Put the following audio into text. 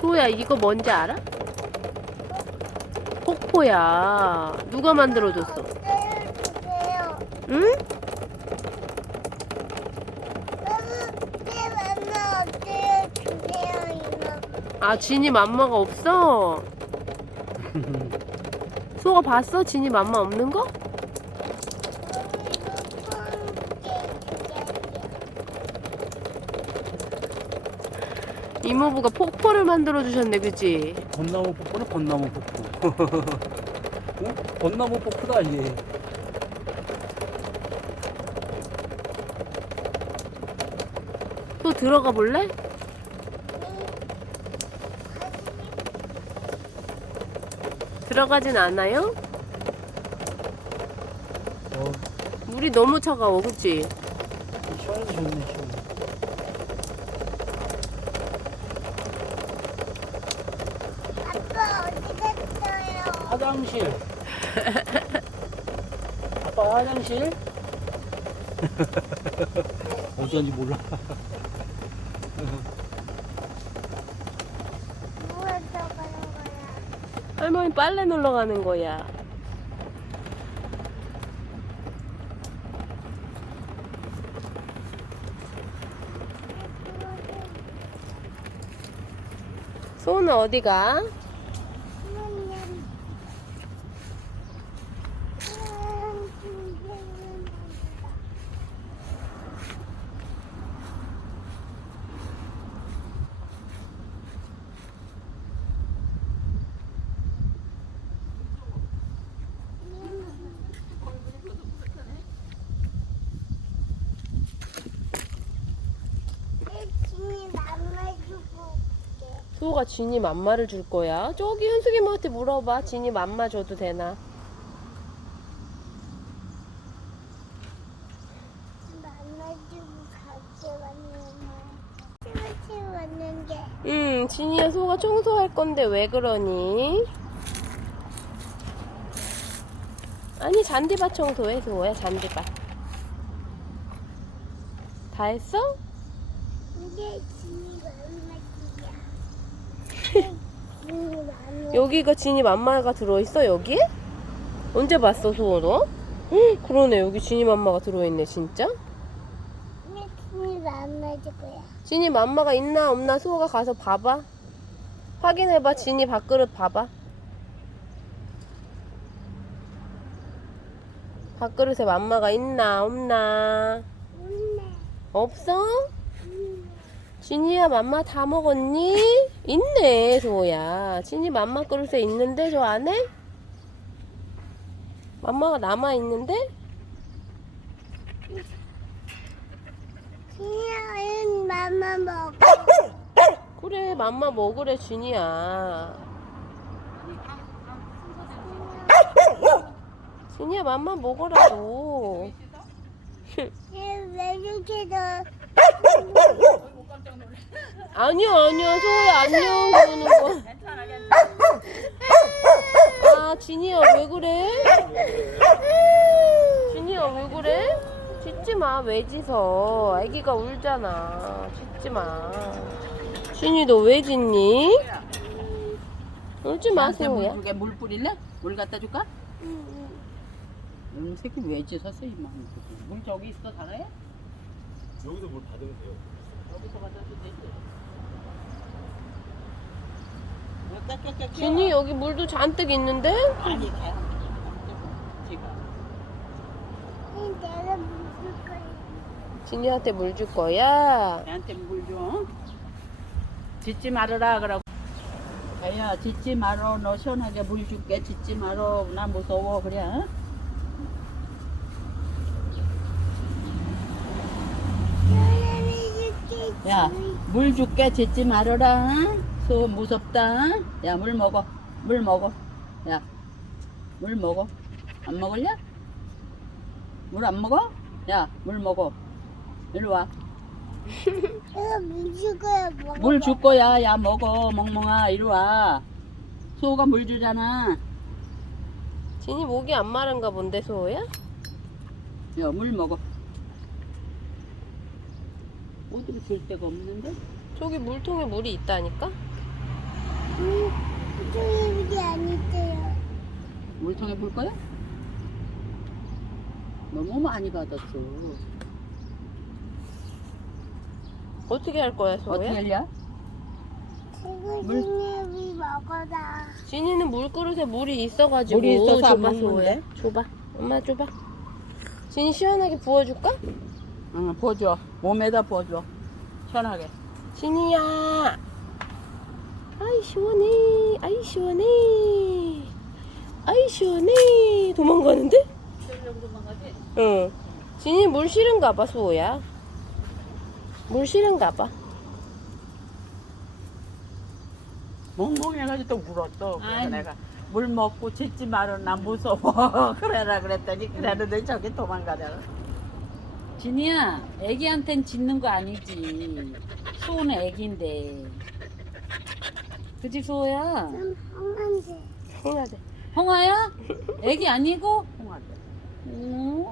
소야 이거 뭔지 알아? 폭포야. 누가 만들어줬어? 응? 아 진이 맘마가 없어? 소가 봤어? 진이 맘마 없는 거? 이모부가 폭포를 만들어 주셨네, 그지? 벚나무 폭포는 벚나무 폭포. 어? 벚나무 폭포다 얘. 또 들어가 볼래? 들어가진 않아요? 어, 물이 너무 차가워, 그치? 시원해도 좋네 시원. 아빠 어디 갔어요? 화장실. 아빠 화장실. 어디 간지 몰라. 누워서 가는 거야? 할머니 빨래 놀러 가는 거야. 소는 어디 가? 진이 맘마 주고 소가 진이 맘마를 줄 거야. 저기 현숙이 모한테 물어봐. 진이 맘마 줘도 되나? 응, 진이야 소가 청소할 건데 왜 그러니? 아니 잔디밭 청소해 소야 잔디밭. 다 했어? 이게 진이 맘마 집이야. 진이 맘마. 여기가 진이 맘마가 들어있어 여기에? 언제 봤어 소너 응, 그러네 여기 진이 맘마가 들어있네 진짜? 진이 맘마. 진이 맘마가 있나 없나 수호가 가서 봐봐. 확인해봐. 진이 밥그릇 봐봐. 밥그릇에 맘마가 있나 없나? 없네. 없어? 진이야 맘마 다 먹었니? 있네 소야. 진이 맘마 그릇에 있는데 저 안에? 맘마가 남아 있는데? 진이는 맘마 먹어. 그래 맘마 먹으래 진이야. 진이야 맘마 먹으라고. 왜 이렇게도 아니야 아니야 소야 안녕 그러는 거. 아 진이야 왜 그래? 진이야 왜 그래? 짖지 마. 왜 짖어? 아기가 울잖아. 짖지 마. 진이 너 왜 짖니? 울지 마 나한테 물, 소야. 그게 물 뿌릴래? 물 갖다 줄까? 음, 새끼 왜 짖었어 이만 물 저기 있어 달아야? 여기서 뭘 받으면 돼요. 여기서 받아도 되지 진이 여기 물도 잔뜩 있는데? 아니 걔 지금 내가 무슨 거야? 진이한테 물 줄 거야. 걔한테 물 줘 짖지 말아라 그러고 야야 짖지 말어 너 시원하게 물 줄게 짖지 말어 나 무서워 그래 어? 야, 물 줄게 짖지 말아라. 소 무섭다. 야, 물 먹어. 물 먹어. 야, 물 먹어. 안 먹을래? 물안 먹어? 야, 물 먹어. 이리 와. 내가 물줄 거야. 먹어. 물 줄 거야. 야, 먹어. 멍멍아, 이리 와. 소가 물 주잖아. 진이 목이 안 마른가 본데 소야? 야, 물 먹어. 어디로 줄 데가 없는데? 저기 물통에 물이 있다니까? 음, 저희 아니대요. 물통에 불 거야? 너무 많이 받았어. 어떻게 할 거야, 어떻게 소호야? 하려? 지금 물- 진입이 먹어라. 진이는 물그릇에 물이 있어가지고 물이 있어서 안 줘봐, 먹는데? 줘봐. 엄마 줘봐. 진이 시원하게 부어줄까? 응, 부어줘. 몸에다 부어줘. 시원하게. 진이야. 아이 시원해. 아이 시원해. 아이 시원해. 도망가는데? 응. 진이 물 싫은가 봐, 소호야. 물 싫은가 봐. 멍멍해가지고 또 물었어. 그래서 아이. 내가 물 먹고 짖지 마라. 나 무서워. 그래라 그랬더니 그랬는데 저기 도망가잖아. 진이야, 애기한텐 짖는 거 아니지. 소는 애기인데. 그 집 소호야? 난 황한데. 홍아야? 애기 아니고? 홍아들. 응?